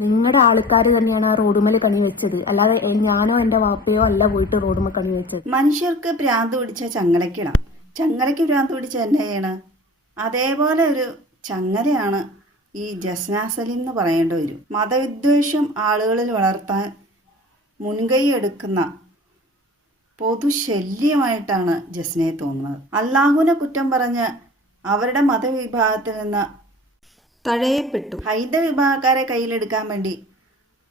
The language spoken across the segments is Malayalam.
നിങ്ങളുടെ ആൾക്കാർ തന്നെയാണ് ആ റോഡുമേൽ കണി വെച്ചത്, അല്ലാതെ ഞാനോ എന്റെ വാപ്പയോ അല്ല പോയിട്ട് റോഡുമേൽ കണി വെച്ചത്. മനുഷ്യർക്ക് ഭ്രാന്ത് പിടിച്ച ചങ്ങലക്കിടാം. ചങ്ങലയ്ക്ക് ഭ്രാന്ത് പിടിച്ച എന്നെയാണ്. അതേപോലെ ഒരു ചങ്ങലയാണ് ഈ ജസ്ന സലീം എന്ന് പറയേണ്ടി വരും. മതവിദ്വേഷം ആളുകളിൽ വളർത്താൻ മുൻകൈ എടുക്കുന്ന പൊതുശല്യമായിട്ടാണ് ജസ്നയെ തോന്നുന്നത്. അള്ളാഹുവിനെ കുറ്റം പറഞ്ഞ് അവരുടെ മതവിഭാഗത്തിൽ നിന്ന് തഴയപ്പെട്ടു. ഹൈന്ദവ വിഭാഗക്കാരെ കയ്യിലെടുക്കാൻ വേണ്ടി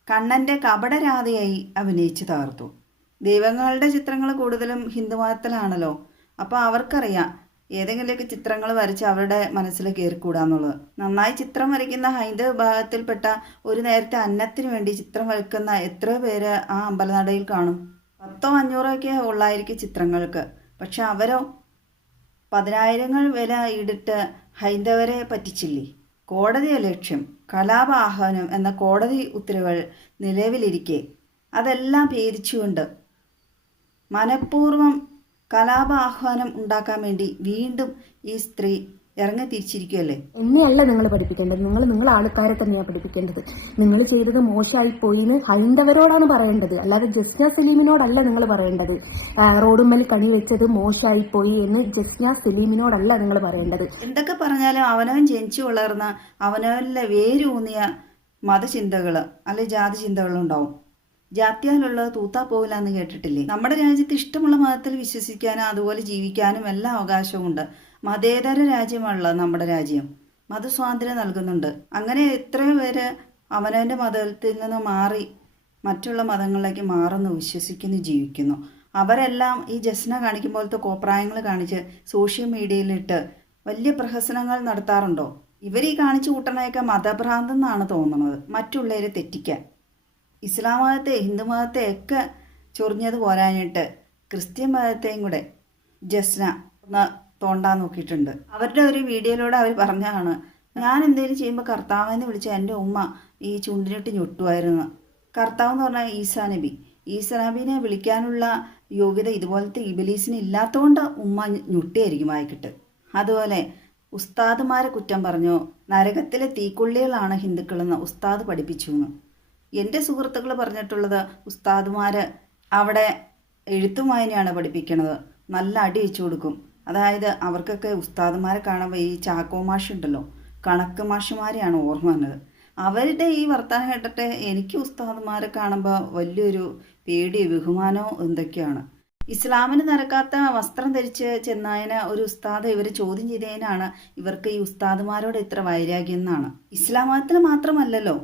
കണ്ണൻ്റെ കപടരാധയായി അഭിനയിച്ചു തകർത്തു. ദൈവങ്ങളുടെ ചിത്രങ്ങൾ കൂടുതലും ഹിന്ദുമതത്തിലാണല്ലോ. അപ്പോൾ അവർക്കറിയാം ഏതെങ്കിലുമൊക്കെ ചിത്രങ്ങൾ വരച്ച് അവരുടെ മനസ്സിൽ കയറിക്കൂടാന്നുള്ളത്. നന്നായി ചിത്രം വരയ്ക്കുന്ന ഹൈന്ദവ വിഭാഗത്തിൽപ്പെട്ട ഒരു നേരത്തെ അന്നത്തിന് വേണ്ടി ചിത്രം വരയ്ക്കുന്ന എത്രയോ പേര് ആ അമ്പലനടയിൽ കാണും. 100-500 ഒക്കെ ഉള്ളായിരിക്കും ചിത്രങ്ങൾക്ക്. പക്ഷെ അവരോ 10,000 വില ഈടിട്ട് ഹൈന്ദവരെ പറ്റിച്ചില്ലേ. കോടതി ലക്ഷ്യം കലാപ ആഹ്വാനം എന്ന കോടതി ഉത്തരവുകൾ നിലവിലിരിക്കെ അതെല്ലാം ഭേദിച്ചുകൊണ്ട് മനഃപൂർവ്വം കലാപ ആഹ്വാനം ഉണ്ടാക്കാൻ വേണ്ടി വീണ്ടും ഈ സ്ത്രീ ഇറങ്ങി തിരിച്ചിരിക്കുകയല്ലേ. എന്നെയല്ല നിങ്ങൾ പഠിപ്പിക്കേണ്ടത്, നിങ്ങൾ ആൾക്കാരെ തന്നെയാണ് പഠിപ്പിക്കേണ്ടത്. നിങ്ങൾ ചെയ്തത് മോശമായി പോയിന്ന് ഹൈന്ദവരോടാണ് പറയേണ്ടത്, അല്ലാതെ ജസ്ന സലീമിനോടല്ല നിങ്ങൾ പറയേണ്ടത്. റോഡുമ്മൽ കണി വെച്ചത് മോശമായി പോയി എന്ന് ജസ്ന സലീമിനോടല്ല നിങ്ങൾ പറയേണ്ടത്. എന്തൊക്കെ പറഞ്ഞാലും അവനവൻ ജനിച്ചു വളർന്ന അവനവനിലെ വേരൂന്നിയ മതചിന്തകൾ അല്ലെ ജാതി ചിന്തകളുണ്ടാവും. ജാത്യാലുള്ളത് തൂത്താ പോവില്ല എന്ന് കേട്ടിട്ടില്ലേ. നമ്മുടെ രാജ്യത്ത് ഇഷ്ടമുള്ള മതത്തിൽ വിശ്വസിക്കാനും അതുപോലെ ജീവിക്കാനും എല്ലാ അവകാശവുമുണ്ട്. മതേതര രാജ്യമാണല്ലോ നമ്മുടെ രാജ്യം. മതസ്വാതന്ത്ര്യം നൽകുന്നുണ്ട്. അങ്ങനെ എത്രയോ പേര് അവനവൻ്റെ മതത്തിൽ നിന്ന് മാറി മറ്റുള്ള മതങ്ങളിലേക്ക് മാറുന്നു, വിശ്വസിക്കുന്നു, ജീവിക്കുന്നു. അവരെല്ലാം ഈ ജസ്ന കാണിക്കും പോലത്തെ കോപ്രായങ്ങൾ കാണിച്ച് സോഷ്യൽ മീഡിയയിലിട്ട് വലിയ പ്രഹസനങ്ങൾ നടത്താറുണ്ടോ? ഇവർ ഈ കാണിച്ചു കൂട്ടണയൊക്കെ മതഭ്രാന്തെന്നാണ് തോന്നുന്നത്, മറ്റുള്ളവരെ തെറ്റിക്കാൻ. ഇസ്ലാം മതത്തെ ഹിന്ദു മതത്തെ ഒക്കെ ചൊറിഞ്ഞത് പോരാഞ്ഞിട്ട് ക്രിസ്ത്യൻ മതത്തെയും കൂടെ ജസ്ന ഒന്ന് തോണ്ടാൻ നോക്കിയിട്ടുണ്ട്. അവരുടെ ഒരു വീഡിയോയിലൂടെ അവർ പറഞ്ഞതാണ്, ഞാൻ എന്തെങ്കിലും ചെയ്യുമ്പോൾ കർത്താവെന്ന് വിളിച്ച എൻ്റെ ഉമ്മ ഈ ചുണ്ടിനിട്ട് ഞൊട്ടുമായിരുന്നു. കർത്താവ് എന്ന് പറഞ്ഞാൽ ഈസാ നബി. ഈസാ നബീനെ വിളിക്കാനുള്ള യോഗ്യത ഇതുപോലത്തെ ഇബിലീസിന് ഇല്ലാത്തതുകൊണ്ട് ഉമ്മ ഞൊട്ടിയായിരിക്കും വായിക്കിട്ട്. അതുപോലെ ഉസ്താദുമാരെ കുറ്റം പറഞ്ഞു, നരകത്തിലെ തീക്കൊള്ളികളാണ് ഹിന്ദുക്കളെന്ന് ഉസ്താദ് പഠിപ്പിച്ചു എന്ന്. എൻ്റെ സുഹൃത്തുക്കൾ പറഞ്ഞിട്ടുള്ളത് ഉസ്താദുമാർ അവിടെ എഴുത്തും വായനയാണ് പഠിപ്പിക്കുന്നത്, നല്ല അടി വെച്ചു കൊടുക്കും. അതായത് അവർക്കൊക്കെ ഉസ്താദുമാരെ കാണുമ്പോൾ ഈ ചാക്കോ മാഷുണ്ടല്ലോ, കണക്ക് മാഷുമാരെയാണ് ഓർമ്മ വന്നത്. അവരുടെ ഈ വർത്തമാനം കേട്ടിട്ട് എനിക്ക് ഉസ്താദുമാരെ കാണുമ്പോൾ വലിയൊരു പേടിയോ ബഹുമാനമോ എന്തൊക്കെയാണ്. ഇസ്ലാമിന് നിരക്കാത്ത വസ്ത്രം ധരിച്ച് ചെന്നതിന് ഒരു ഉസ്താദ് ഇവർ ചോദ്യം ചെയ്തതിനാണ് ഇവർക്ക് ഈ ഉസ്താദുമാരോട് ഇത്ര വൈരാഗ്യം എന്നാണ്. ഇസ്ലാം മതത്തിൽ മാത്രമല്ലല്ലോ,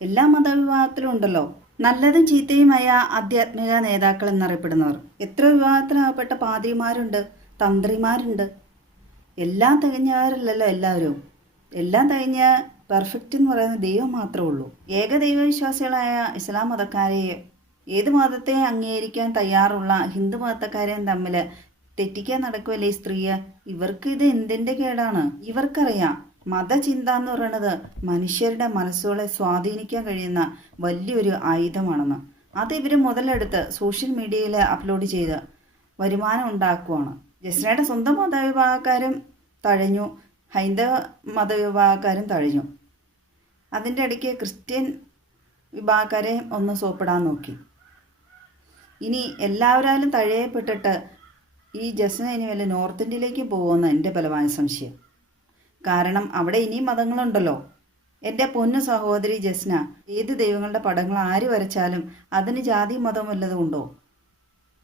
എല്ലാ മതവിഭാഗത്തിലും ഉണ്ടല്ലോ നല്ലതും ചീത്തയുമായ ആധ്യാത്മിക നേതാക്കൾ എന്നറിയപ്പെടുന്നവർ. എത്ര വിഭാഗത്തിലാകപ്പെട്ട പാതിരിമാരുണ്ട്, തന്ത്രിമാരുണ്ട്. എല്ലാം തികഞ്ഞവരല്ലല്ലോ എല്ലാവരും. എല്ലാം തികഞ്ഞ പെർഫെക്റ്റ് എന്ന് പറയുന്ന ദൈവം മാത്രമേ ഉള്ളൂ. ഏകദൈവവിശ്വാസികളായ ഇസ്ലാം മതക്കാരെ ഏത് മതത്തെ അംഗീകരിക്കാൻ തയ്യാറുള്ള ഹിന്ദു മതക്കാരെയും തമ്മിൽ തെറ്റിക്കാൻ നടക്കുമല്ലേ ഈ സ്ത്രീയെ. ഇവർക്ക് ഇത് എന്തിൻ്റെ കേടാണ്? ഇവർക്കറിയാം മതചിന്ത എന്ന് പറയുന്നത് മനുഷ്യരുടെ മനസ്സുകളെ സ്വാധീനിക്കാൻ കഴിയുന്ന വലിയൊരു ആയുധമാണെന്ന്. അത് ഇവർ മുതലെടുത്ത് സോഷ്യൽ മീഡിയയിൽ അപ്ലോഡ് ചെയ്ത് വരുമാനം ഉണ്ടാക്കുവാണ്. ജസ്നയുടെ സ്വന്തം മതവിഭാഗക്കാരും തഴഞ്ഞു, ഹൈന്ദവ മതവിഭാഗക്കാരും തഴഞ്ഞു. അതിൻ്റെ ഇടയ്ക്ക് ക്രിസ്ത്യൻ വിഭാഗക്കാരെ ഒന്ന് സോപ്പിടാൻ നോക്കി. ഇനി എല്ലാവരാലും തഴയപ്പെട്ടിട്ട് ഈ ജസ്ന ഇനി വല്ല നോർത്ത് ഇന്ത്യയിലേക്ക് പോകുമെന്ന് എൻ്റെ ബലമായ സംശയം. കാരണം അവിടെ ഇനിയും മതങ്ങളുണ്ടല്ലോ. എൻ്റെ പൊന്നു സഹോദരി ജസ്ന, ഏത് ദൈവങ്ങളുടെ പടങ്ങൾ ആര് വരച്ചാലും അതിന് ജാതി മതം വല്ലതും ഉണ്ടോ?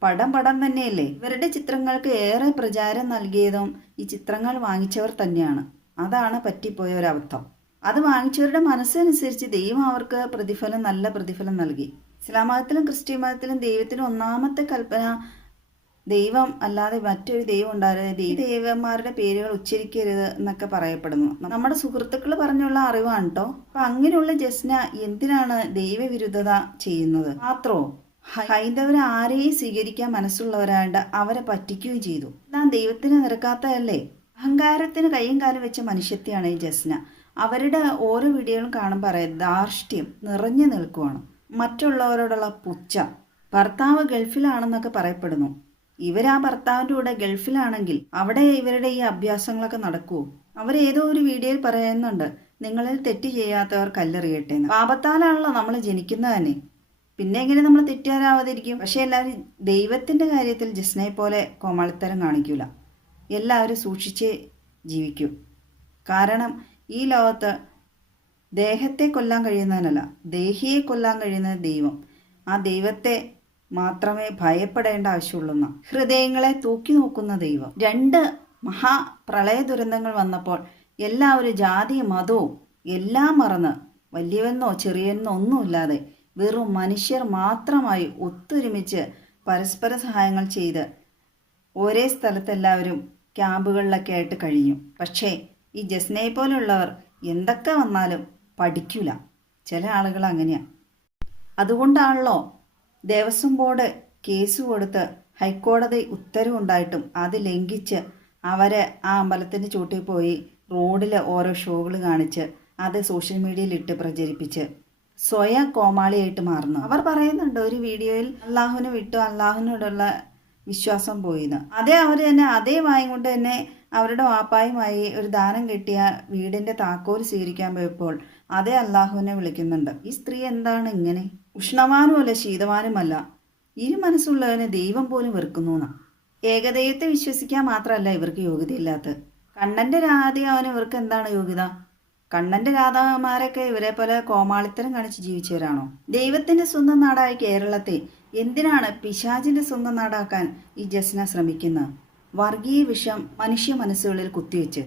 പടം തന്നെയല്ലേ. ഇവരുടെ ചിത്രങ്ങൾക്ക് ഏറെ പ്രചാരം നൽകിയതും ഈ ചിത്രങ്ങൾ വാങ്ങിച്ചവർ തന്നെയാണ്. അതാണ് പറ്റിപ്പോയ ഒരബദ്ധം. അത് വാങ്ങിച്ചവരുടെ മനസ്സനുസരിച്ച് ദൈവം അവർക്ക് പ്രതിഫലം, നല്ല പ്രതിഫലം നൽകി. ഇസ്ലാം മതത്തിലും ക്രിസ്ത്യൻ മതത്തിലും ദൈവത്തിന് ഒന്നാമത്തെ കൽപ്പന ദൈവം അല്ലാതെ മറ്റൊരു ദൈവം ഉണ്ടാകരുത്, ഈ ദൈവന്മാരുടെ പേരുകൾ ഉച്ചരിക്കരുത് എന്നൊക്കെ പറയപ്പെടുന്നു. നമ്മുടെ സുഹൃത്തുക്കൾ പറഞ്ഞുള്ള അറിവാണ് കേട്ടോ. അപ്പം അങ്ങനെയുള്ള ജസ്ന എന്തിനാണ് ദൈവവിരുദ്ധത ചെയ്യുന്നത്? മാത്രമോ ഹൈന്ദവരെ ആരെയും സ്വീകരിക്കാൻ മനസ്സുള്ളവരാണ്ട് അവരെ പറ്റിക്കുകയും ചെയ്തു. ഞാൻ ദൈവത്തിന് നിരക്കാത്തതല്ലേ. അഹങ്കാരത്തിന് കയ്യും കാലം വെച്ച മനുഷ്യത്തെയാണ് ഈ ജസ്ന. അവരുടെ ഓരോ വീഡിയോകളും കാണുമ്പോൾ പറയാം ധാർഷ്ട്യം നിറഞ്ഞു നിൽക്കുവാണ്. മറ്റുള്ളവരോടുള്ള പുച്ഛം. ഭർത്താവ് ഗൾഫിലാണെന്നൊക്കെ പറയപ്പെടുന്നു. ഇവരാ ഭർത്താവിൻ്റെ കൂടെ ഗൾഫിലാണെങ്കിൽ അവിടെ ഇവരുടെ ഈ അഭ്യാസങ്ങളൊക്കെ നടക്കുമോ? അവരേതോ ഒരു വീഡിയോയിൽ പറയുന്നുണ്ട്, നിങ്ങളിൽ തെറ്റ് ചെയ്യാത്തവർ കല്ലെറിയട്ടെ എന്ന്. പാപത്താലാണല്ലോ നമ്മൾ ജനിക്കുന്നത് തന്നെ. പിന്നെ എങ്ങനെ നമ്മൾ തെറ്റുകാരാവാതിരിക്കും? പക്ഷെ എല്ലാവരും ദൈവത്തിൻ്റെ കാര്യത്തിൽ ജസ്നയെ പോലെ കോമാളിത്തരം കാണിക്കൂല. എല്ലാവരും സൂക്ഷിച്ചേ ജീവിക്കൂ. കാരണം ഈ ലോകത്ത് ദേഹത്തെ കൊല്ലാൻ കഴിയുന്നതിനല്ല, ദേഹിയെ കൊല്ലാൻ കഴിയുന്ന ദൈവം. ആ ദൈവത്തെ മാത്രമേ ഭയപ്പെടേണ്ട ആവശ്യമുള്ളൂ. ഹൃദയങ്ങളെ തൂക്കി നോക്കുന്ന ദൈവം. 2 മഹാപ്രളയ ദുരന്തങ്ങൾ വന്നപ്പോൾ എല്ലാവരും ജാതിയും മതവും എല്ലാം മറന്ന് വലിയവെന്നോ ചെറിയവെന്നോ ഒന്നുമില്ലാതെ വെറും മനുഷ്യർ മാത്രമായി ഒത്തൊരുമിച്ച് പരസ്പര സഹായങ്ങൾ ചെയ്ത് ഒരേ സ്ഥലത്തെല്ലാവരും ക്യാമ്പുകളിലൊക്കെ ആയിട്ട് കഴിഞ്ഞു. പക്ഷേ ഈ ജസ്നയെ പോലുള്ളവർ എന്തൊക്കെ വന്നാലും പഠിക്കില്ല. ചില ആളുകൾ അങ്ങനെയാണ്. അതുകൊണ്ടാണല്ലോ ദേവസ്വം ബോർഡ് കേസ് കൊടുത്ത് ഹൈക്കോടതി ഉത്തരവുണ്ടായിട്ടും അത് ലംഘിച്ച് അവർ ആ അമ്പലത്തിൻ്റെ ചുവട്ടിൽ പോയി റോഡിൽ ഓരോ ഷോകൾ കാണിച്ച് അത് സോഷ്യൽ മീഡിയയിൽ ഇട്ട് പ്രചരിപ്പിച്ച് സ്വയം കോമാളിയായിട്ട് മാറുന്നു. അവർ പറയുന്നുണ്ട് ഒരു വീഡിയോയിൽ അള്ളാഹുവിനെ വിട്ടു, അള്ളാഹുവിനോടുള്ള വിശ്വാസം പോയിന്ന്. അവർ തന്നെ അതേ വായും കൊണ്ട് തന്നെ അവരുടെ വാപ്പായുമായി ഒരു ദാനം കിട്ടിയ വീടിൻ്റെ താക്കോൽ സ്വീകരിക്കാൻ പോയപ്പോൾ അതേ അള്ളാഹുവിനെ വിളിക്കുന്നുണ്ട്. ഈ സ്ത്രീ എന്താണ് ഇങ്ങനെ? ഉഷ്ണവാനുമല്ല ശീതവാനുമല്ല, ഇരു മനസ്സുള്ളവനെ ദൈവം പോലും വെറുക്കുന്നു എന്നാ. ഏകദൈവത്തെ വിശ്വസിക്കാൻ മാത്രമല്ല ഇവർക്ക് യോഗ്യതയില്ലാത്തത്. കണ്ണൻ്റെ രാധയാവന് ഇവർക്ക് എന്താണ് യോഗ്യത? കണ്ണൻ്റെ രാധാമാരൊക്കെ ഇവരെ പോലെ കോമാളിത്തരം കാണിച്ച് ജീവിച്ചവരാണോ? ദൈവത്തിൻ്റെ സ്വന്തം നാടായ കേരളത്തെ എന്തിനാണ് പിശാചിൻ്റെ സ്വന്തം നാടാക്കാൻ ഈ ജസ്ന ശ്രമിക്കുന്നത്? വർഗീയ വിഷം മനുഷ്യ മനസ്സുകളിൽ കുത്തിവെച്ച്